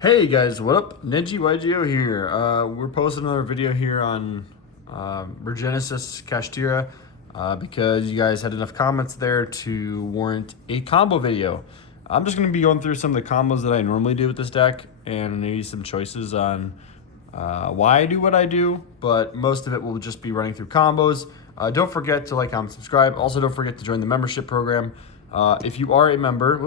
Hey guys, what up? NinjaYGO here. We're posting another video here on Regenesis Kashtira because you guys had enough comments there to warrant a combo video. I'm just going to be going through some of the combos that I normally do with this deck and maybe some choices on why I do what I do, but most of it will just be running through combos. Don't forget to like, comment, subscribe. Also, don't forget to join the membership program. If you are a member,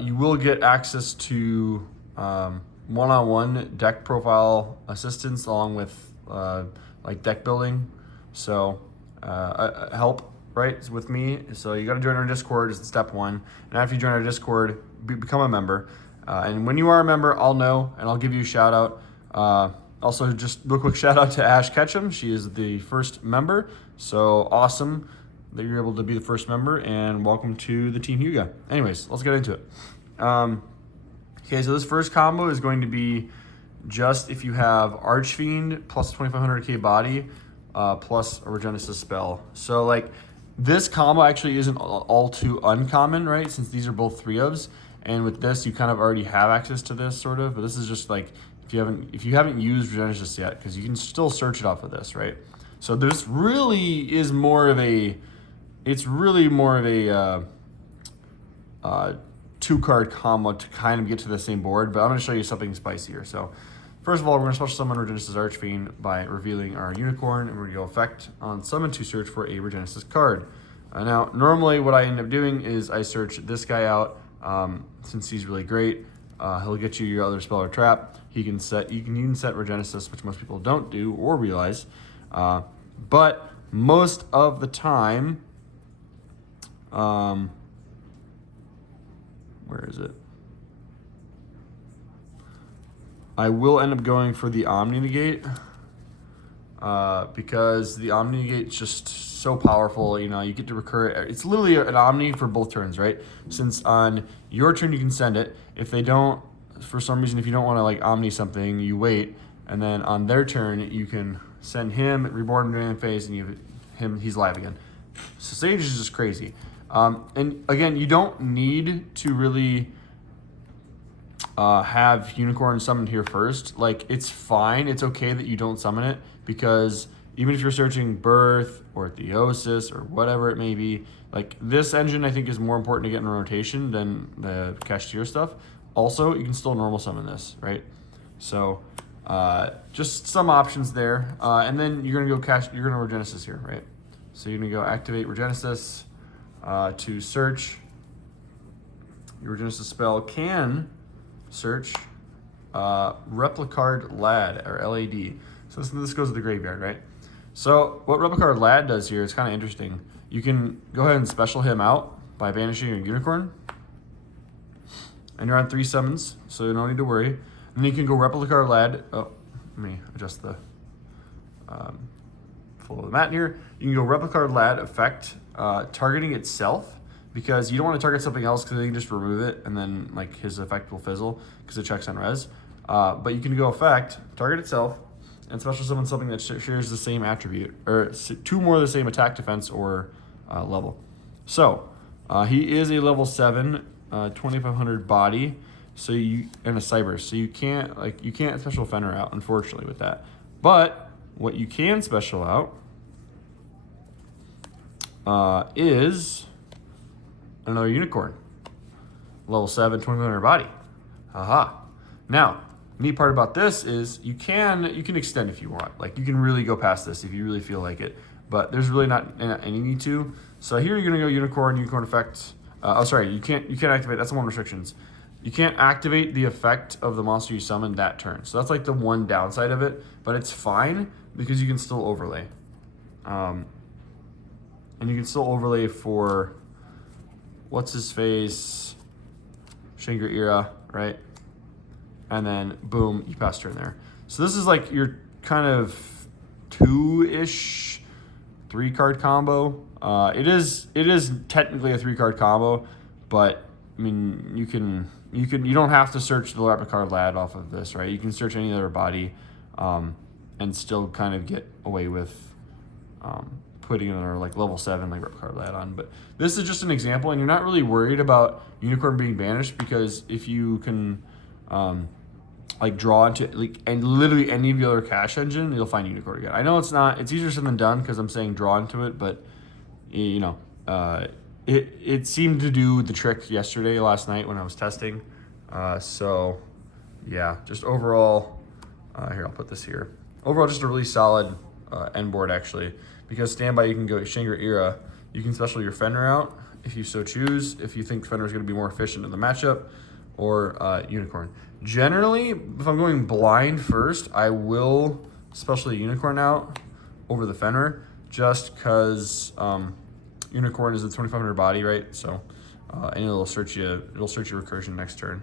you will get access to one-on-one deck profile assistance along with like deck building. So help, right, with me. So you got to join our Discord is step one. And after you join our Discord, become a member. And when you are a member, I'll know and I'll give you a shout out. Also, just real quick shout out to Ash Ketchum. She is the first member. So awesome that you're able to be the first member, and welcome to the Team Huga. Anyways, let's get into it. Okay, so this first combo is going to be just if you have Archfiend plus 2500k body plus a Regenesis spell. So like this combo actually isn't all too uncommon, right? Since these are both 3-ofs, and with this you kind of already have access to this sort of, but this is just like if you haven't used Regenesis yet, because you can still search it off of this, right? So this really is more of a two-card combo to kind of get to the same board, but I'm going to show you something spicier. So first of all, we're going to special summon Regenesis Archfiend by revealing our Unicorn, and we're going to go effect on summon to search for a Regenesis card. Now, normally what I end up doing is I search this guy out, since he's really great. He'll get you your other spell or trap. You can set Regenesis, which most people don't do or realize, but most of the time, where is it? I will end up going for the Omni Negate because the Omni Negate is just so powerful. You know, you get to recur it. It's literally an Omni for both turns, right? Since on your turn you can send it. If they don't, for some reason, if you don't want to like Omni something, you wait, and then on their turn you can send him Reborn in phase, and he's live again. So Sage is just crazy. And again, you don't need to really have Unicorn summoned here first. Like, it's fine. It's okay that you don't summon it, because even if you're searching Birth or Theosis or whatever it may be, like this engine I think is more important to get in rotation than the Kashtira stuff. Also, you can still normal summon this, right? So just some options there. And then you're gonna Regenesis here, right? So you're gonna go activate Regenesis. To search, your Regenesis spell can search Replicard Lad, or LAD. So this goes to the graveyard, right? So what Replicard Lad does here is kind of interesting. You can go ahead and special him out by banishing your Unicorn, and you're on 3 summons, so you don't need to worry. And then you can go Replicard Lad. Oh, let me adjust the flow of the mat here. You can go Replicard Lad effect, targeting itself, because you don't want to target something else, because then you can just remove it and then like his effect will fizzle because it checks on res. But you can go effect, target itself, and special summon something that shares the same attribute, or 2 more of the same attack, defense, or level. So he is a level 7, 2500 body, so and a cyber. So you can't special Fenrir out, unfortunately, with that. But what you can special out is another Unicorn, level 7, 2500 body. Haha. Now, neat part about this is you can extend if you want. Like, you can really go past this if you really feel like it, but there's really not any need to. So here you're gonna go Unicorn effect. You can't activate. That's the one restrictions. You can't activate the effect of the monster you summon that turn. So that's like the one downside of it, but it's fine because you can still overlay. And you can still overlay for what's his face, Shingra Era, right? And then boom, you pass turn there. So this is like your kind of 2-ish 3-card combo. It is technically a 3-card combo, but I mean you don't have to search the Replicard Lad off of this, right? You can search any other body and still kind of get away with putting another like level 7 like Replicard Lad on. But this is just an example, and you're not really worried about Unicorn being banished, because if you can like draw into like and literally any of the other cash engine, you'll find Unicorn again. I know it's easier said than done because I'm saying draw into it, but you know, it seemed to do the trick last night when I was testing. So yeah, just overall, here, I'll put this here. Overall, just a really solid end board, actually, because standby, you can go Shangri-La. You can special your Fenrir out if you so choose, if you think Fenrir is going to be more efficient in the matchup, or Unicorn. Generally, if I'm going blind first, I will special the Unicorn out over the Fenrir, just because Unicorn is a 2500 body, right? So, and it'll search your recursion next turn.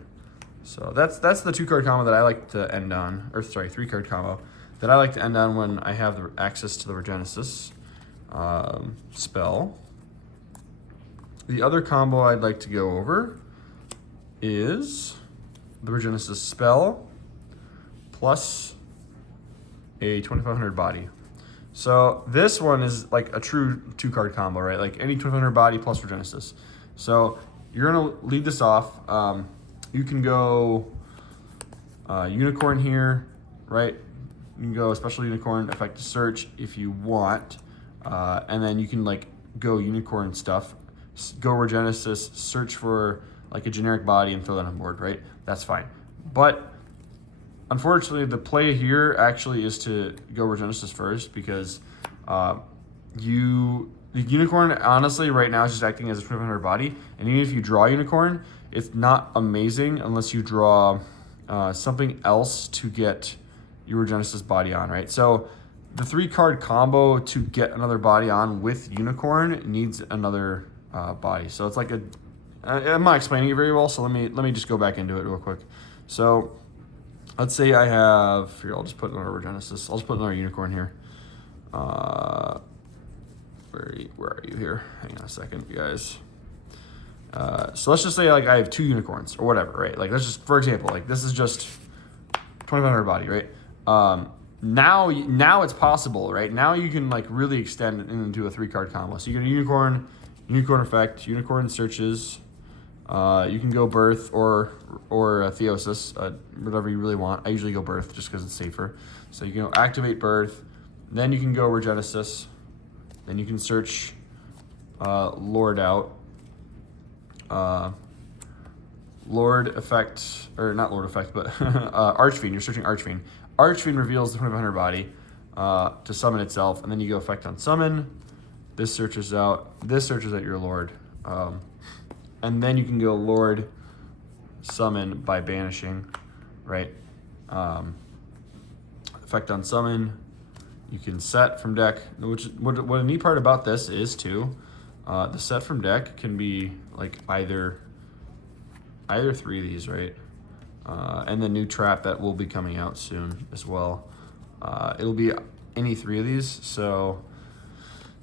So that's the 2-card combo that I like to end on, or sorry, 3-card combo that I like to end on when I have the access to the Regenesis spell. The other combo I'd like to go over is the Regenesis spell plus a 2500 body. So this one is like a true 2-card combo, right? Like any 2500 body plus Regenesis. So you're gonna lead this off. You can go Unicorn here, right? You can go Special Unicorn, Effect to Search if you want. And then you can like go Unicorn stuff, go Regenesis, search for like a generic body and throw that on board, right? That's fine. But unfortunately, the play here actually is to go Regenesis first, because the Unicorn, honestly, right now is just acting as a 2500 body. And even if you draw Unicorn, it's not amazing unless you draw something else to get your Regenesis body on, right? So the 3-card combo to get another body on with Unicorn needs another body. So it's like I'm not explaining it very well, so let me just go back into it real quick. So let's say I have, here, I'll just put another Regenesis. I'll just put another Unicorn here. Where are you here? Hang on a second, you guys. So let's just say like I have 2 Unicorns or whatever, right? Like let's just, for example, like this is just 2500 body, right? Now it's possible, right? Now you can like really extend it into a 3-card combo. So you get a Unicorn effect, Unicorn searches. You can go Birth or Theosis, whatever you really want. I usually go Birth just because it's safer. So you can go activate Birth, then you can go Regenesis, then you can search Lord out. Lord effect, or not Lord effect, but Archfiend. You're searching Archfiend. Archfiend reveals the 2500 body to summon itself, and then you go effect on summon. This searches out your Lord. And then you can go Lord summon by banishing, right? Effect on summon. You can set from deck, which what a neat part about this is too. The set from deck can be like either 3 of these, right? And the new trap that will be coming out soon as well. It'll be any 3 of these. So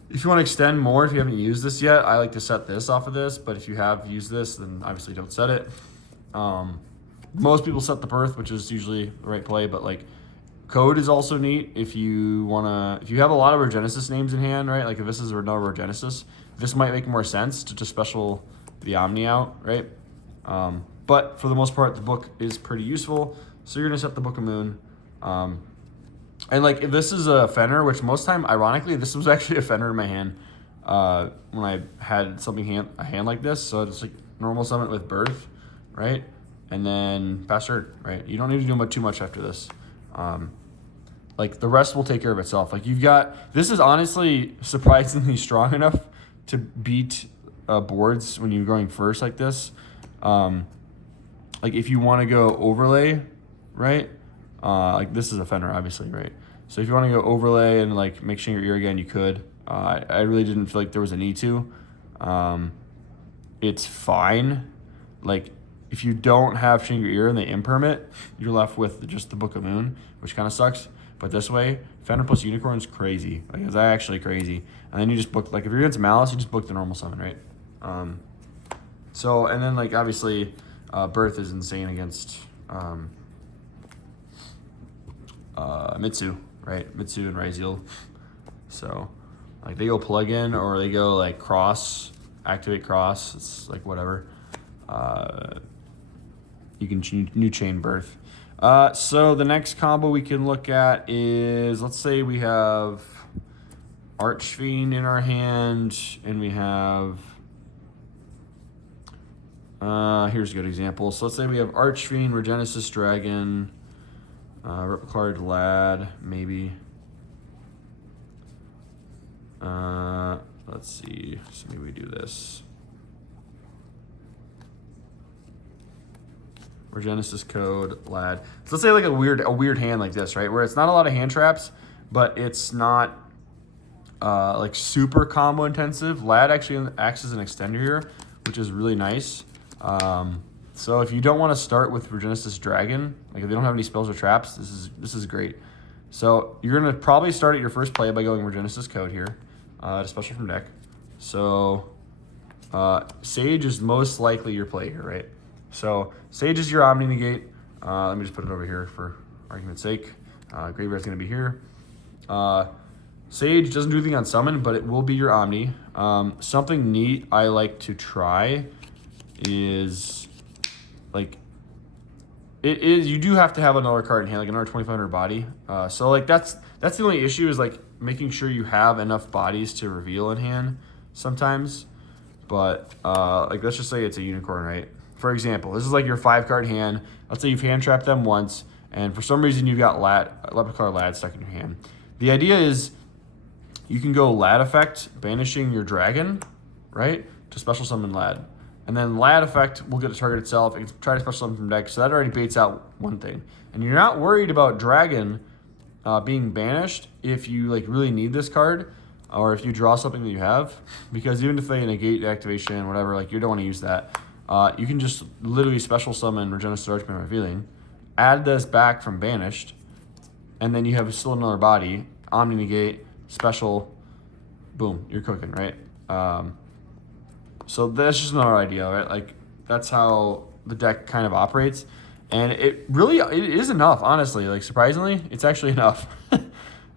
if you want to extend more, if you haven't used this yet, I like to set this off of this. But if you have used this, then obviously don't set it. Most people set the Birth, which is usually the right play. But like Code is also neat if you have a lot of Regenesis names in hand, right? Like if this is another Regenesis, this might make more sense to just special the Omni out, right? But for the most part, the book is pretty useful. So you're gonna set the Book of Moon. And like if this is a Fenrir, which most time, ironically, this was actually a Fenrir in my hand when I had a hand like this. So it's like normal summon with Birth, right? And then Fast Turn, right? You don't need to do too much after this. Like the rest will take care of itself. Like this is honestly surprisingly strong enough to beat boards when you're going first like this. Like if you want to go overlay, right? Like this is a Fenrir, obviously, right? So if you want to go overlay and like make sure your ear again, you could. I really didn't feel like there was a need to. It's fine. Like if you don't have Shangri-La and they impermit, you're left with just the Book of Moon, which kind of sucks. But this way, Fenrir plus Unicorn is crazy. Like it's actually crazy. And then you just book, like if you're against Malice, you just book the normal summon, right? So, and then like obviously Birth is insane against Mitsu, right? Mitsu and Raziel. So Like they go plug in or they go like cross, activate cross. It's like whatever. You can new chain birth. So the next combo we can look at is, let's say we have Archfiend in our hand, and we have, here's a good example. So let's say we have Archfiend, Regenesis Dragon, Replicard Lad, maybe. Let's see, so maybe we do this. Regenesis code, Lad. So let's say like a weird hand like this, right? Where it's not a lot of hand traps, but it's not like super combo intensive. Lad actually acts as an extender here, which is really nice. So if you don't want to start with Regenesis Dragon, like if they don't have any spells or traps, this is great. So you're gonna probably start at your first play by going Regenesis code here, to special from deck. So Sage is most likely your play here, right? So Sage is your Omni Negate. Let me just put it over here for argument's sake. Graveyard's gonna be here. Sage doesn't do anything on summon, but it will be your Omni. Something neat I like to try is like you do have to have another card in hand, like another 2500 body. So like that's the only issue is like making sure you have enough bodies to reveal in hand sometimes. But like let's just say it's a unicorn, right? For example, this is like your 5-card hand. Let's say you've hand trapped them once, and for some reason you've got Replicard Lad stuck in your hand. The idea is you can go Lad effect, banishing your dragon, right, to special summon Lad. And then Lad effect will get to target itself. It can try to special summon from deck, so that already baits out one thing. And you're not worried about dragon being banished if you like really need this card, or if you draw something that you have, because even if they negate activation, whatever, like you don't want to use that. You can just literally special summon Regenesis Archman Revealing, add this back from banished, and then you have still another body, Omni Negate, special, boom, you're cooking, right? So that's just another idea, right? Like that's how the deck kind of operates, and it is enough, honestly. Like surprisingly, it's actually enough.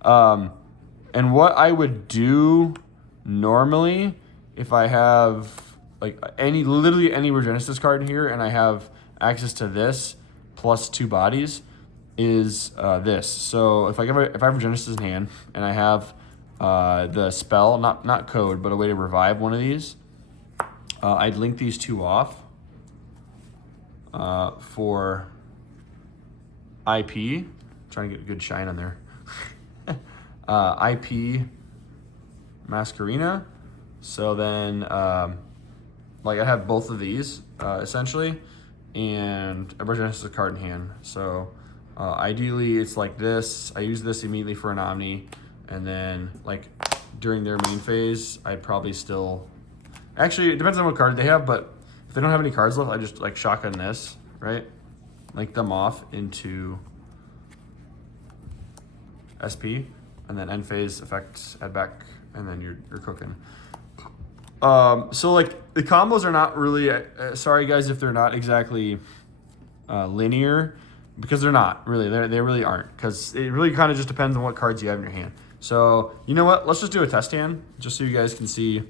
And what I would do normally if I have like literally any Regenesis card in here and I have access to this plus 2 bodies is this. So if I have Regenesis in hand and I have the spell, not code, but a way to revive one of these, I'd link these 2 off for IP. Trying to get a good shine on there. IP Masquerina. So then like I have both of these essentially, and a Regenesis card in hand. So ideally it's like this. I use this immediately for an Omni, and then like during their main phase, I'd probably still, actually it depends on what card they have, but if they don't have any cards left, I just like shotgun this, right? Link them off into SP, and then end phase effects, add back, and then you're cooking. So like the combos are not really, sorry guys if they're not exactly linear, because they're not really, they really aren't, because it really kind of just depends on what cards you have in your hand. So you know what, let's just do a test hand just so you guys can see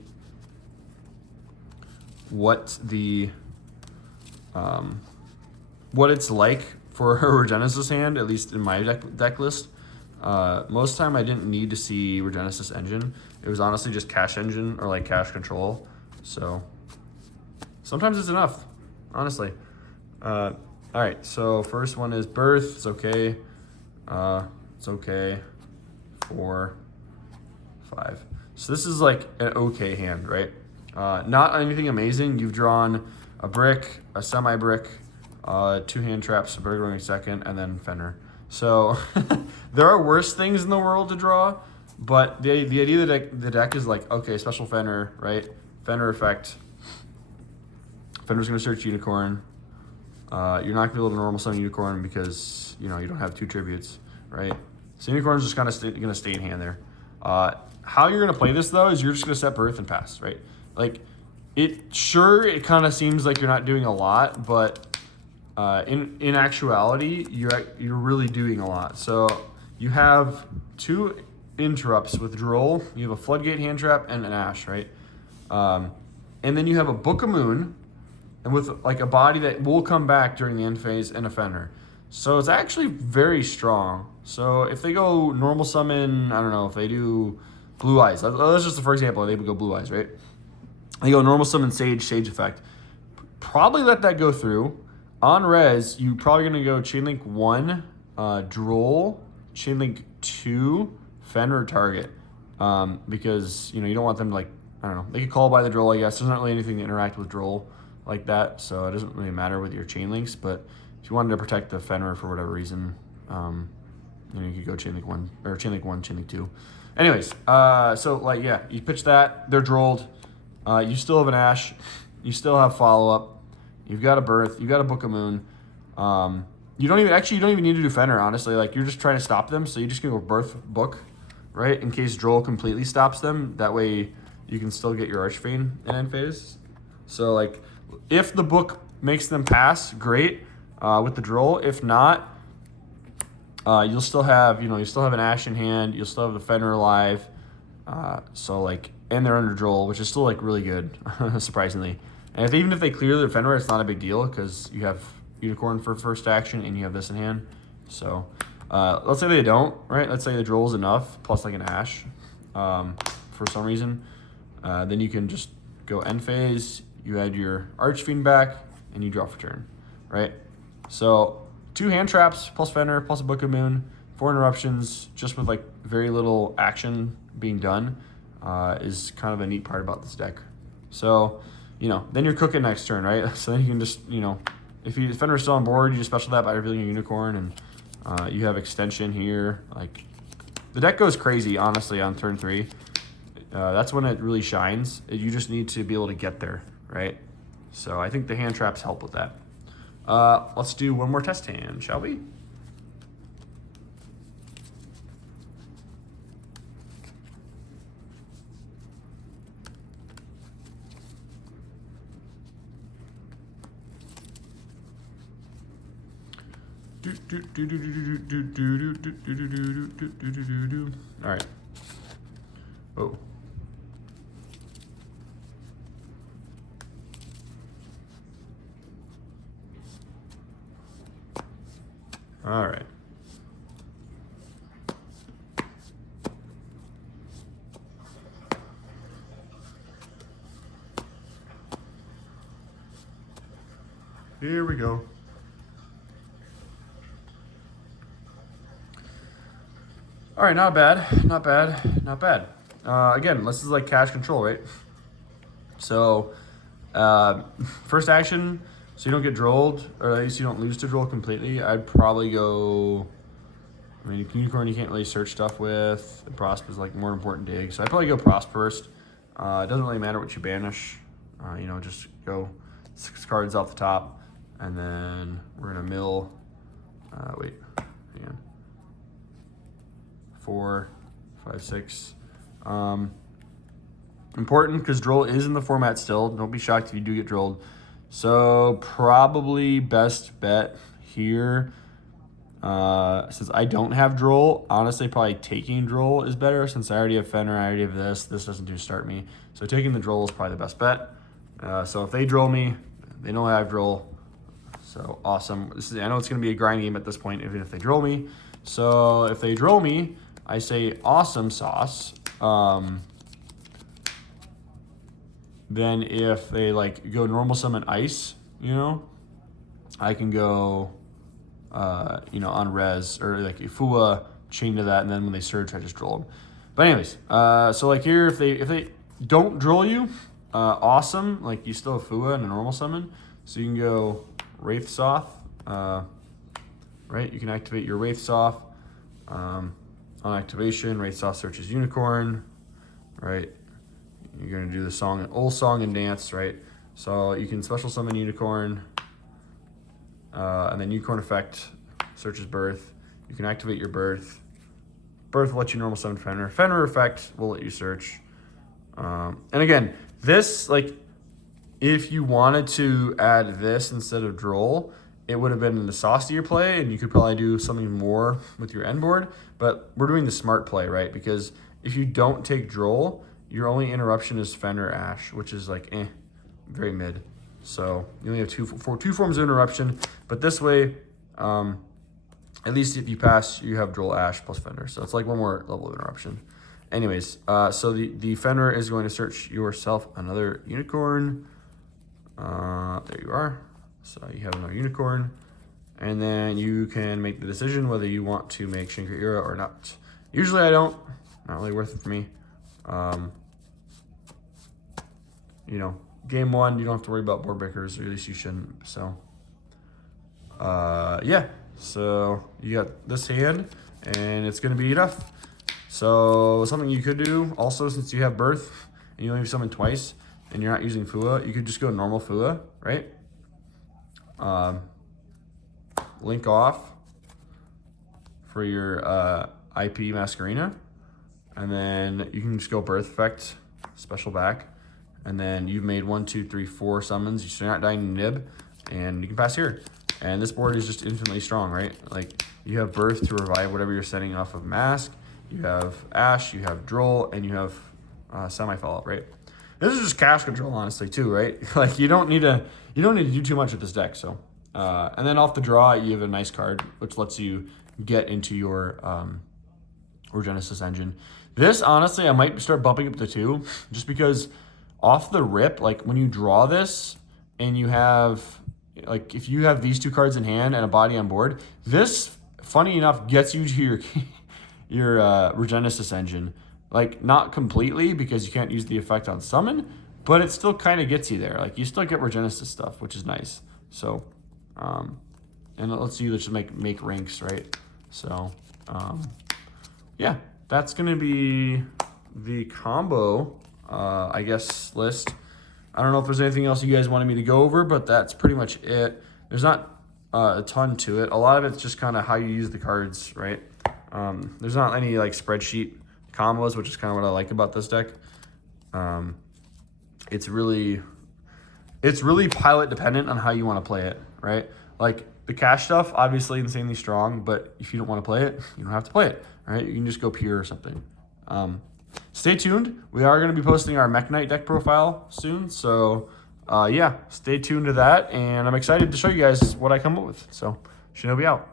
what the what it's like for a Regenesis hand, at least in my deck list. Most of the time I didn't need to see Regenesis Engine. It was honestly just Cash Engine or like Cash Control. So sometimes it's enough, honestly. All right, so first one is Birth. It's okay. It's okay. 4, 5. So this is like an okay hand, right? Not anything amazing. You've drawn a brick, a semi-brick, 2 hand traps, a bird going second, and then Fenrir. So there are worse things in the world to draw, but the idea that the deck is like, okay, special Fenrir, right? Fenrir effect. Fenrir's going to search Unicorn. You're not going to be able to normal summon Unicorn because, you know, you don't have 2 tributes, right? So Unicorn's just kind of going to stay in hand there. How you're going to play this, though, is you're just going to set Birth and pass, right? Like, it kind of seems like you're not doing a lot, but in actuality, you're really doing a lot. So you have 2 interrupts with Droll. You have a Floodgate hand trap and an Ash, right? And then you have a Book of Moon, and with like a body that will come back during the end phase and a Fenrir. So it's actually very strong. So if they go normal summon, I don't know, if they do Blue Eyes. Let's just, for example, they would go Blue Eyes, right? They go normal summon Sage effect. Probably let that go through. On res, you probably going to go Chainlink 1, Droll, Chainlink 2, Fenrir target. Because, you don't want them to, like, I don't know. They could call by the Droll, I guess. There's not really anything to interact with Droll like that, so it doesn't really matter with your Chainlinks. But if you wanted to protect the Fenrir for whatever reason, you could go Chainlink 1, or Chainlink 1, Chainlink 2. Anyways, so, like, yeah, you pitch that. They're Drolled. You still have an Ash. You still have follow-up. You've got a Birth. You've got a Book of Moon. You don't even need to do Fenrir, honestly. Like, you're just trying to stop them, so you just go Birth, Book, right? In case Droll completely stops them. That way you can still get your Archfiend in end phase. So, like, if the Book makes them pass, great, with the Droll. If not, you'll still have, you still have an Ash in hand. You'll still have the Fenrir alive. So, like, and they're under Droll, which is still, like, really good, surprisingly. And even if they clear their Fenrir, it's not a big deal because you have Unicorn for first action and you have this in hand. So, let's say they don't, right? Let's say the Droll is enough, plus, like, an Ash for some reason. Then you can just go end phase, you add your Archfiend back, and you draw for turn, right? So 2 hand traps, plus Fenrir, plus a Book of Moon, 4 interruptions, just with like very little action being done, is kind of a neat part about this deck. So, then you're cooking next turn, right? So then you can just, if Fenrir's still on board, you just special that by revealing a Unicorn, and you have extension here. Like, the deck goes crazy, honestly, on turn 3. That's when it really shines. You just need to be able to get there, right? So I think the hand traps help with that. Let's do one more test hand, shall we? All right. Oh. All right. Here we go. All right, not bad, not bad, not bad. Again, this is like cash control, right? So, first action, so you don't get Drolled, or at least you don't lose to Droll completely. I'd probably go, Unicorn you can't really search stuff with. The Prosp is like more important dig, so I'd probably go Prosp first. It doesn't really matter what you banish. Just go 6 cards off the top, and then we're gonna mill, hang on. 4, 5, 6. Important because Droll is in the format still. Don't be shocked if you do get Drolled. So probably best bet here, since I don't have Droll, honestly probably taking Droll is better since I already have Fenrir, I already have this. This doesn't do start me. So taking the Droll is probably the best bet. So if they Droll me, they know I have Droll. So awesome. I know it's going to be a grind game at this point, even if they Droll me. So if they Droll me, I say awesome sauce. Then if they like go normal summon ice, I can go, on res or like Ifua chain to that, and then when they surge, I just Droll them. But anyways, so like here, if they don't Droll you, awesome. Like you still have Fua and a normal summon, so you can go Wraith Soth, right? You can activate your Wraith Soth. On activation, Wraith Soth searches Unicorn, right? You're gonna do the old song and dance, right? So you can special summon Unicorn, and then Unicorn effect searches Birth. You can activate your Birth. Birth will let you normal summon Fenrir. Fenrir effect will let you search. And again, this, like, if you wanted to add this instead of Droll, it would have been the saucier play, and you could probably do something more with your end board. But we're doing the smart play, right? Because if you don't take Droll, your only interruption is Fenrir Ash, which is like very mid. So you only have two forms of interruption. But this way, at least if you pass, you have Droll Ash plus Fenrir. So it's like one more level of interruption. Anyways, so the Fenrir is going to search yourself another unicorn. There you are. So you have another unicorn. And then you can make the decision whether you want to make Kashtira or not. Usually I don't. Not really worth it for me. You know, game one, you don't have to worry about board breakers, or at least you shouldn't. So, yeah. So you got this hand, and it's going to be enough. So something you could do also, since you have Birth, and you only summon twice, and you're not using Fua, you could just go normal Fua, right? Link off for your IP Masquerena, and then you can just go Birth Effect, special back, and then you've made 1, 2, 3, 4 summons. You're not dying Nib, and you can pass here. And this board is just infinitely strong, right? Like, you have Birth to revive whatever you're setting off of Mask. You have Ash, you have Droll, and you have semi-follow-up, right? This is just cash control, honestly, too, right? Like, you don't need to do too much with this deck. So, and then off the draw, you have a nice card which lets you get into your Regenesis engine. This, honestly, I might start bumping up to 2, just because off the rip, like when you draw this and you have, like, if you have these 2 cards in hand and a body on board, this, funny enough, gets you to your Regenesis engine. Like, not completely, because you can't use the effect on summon, but it still kind of gets you there. Like, you still get Regenesis stuff, which is nice. So, and let's see, let's just make ranks, right? So, yeah, that's going to be the combo, I guess, list. I don't know if there's anything else you guys wanted me to go over, but that's pretty much it. There's not a ton to it. A lot of it's just kind of how you use the cards, right? There's not any like spreadsheet combos, which is kind of what I like about this deck. It's really pilot dependent on how you want to play it, right? Like the cash stuff, obviously insanely strong, but if you don't want to play it, you don't have to play it, right? You can just go pure or something. Stay tuned. We are going to be posting our Mech Knight deck profile soon. So, yeah, stay tuned to that. And I'm excited to show you guys what I come up with. So, Shinobi out.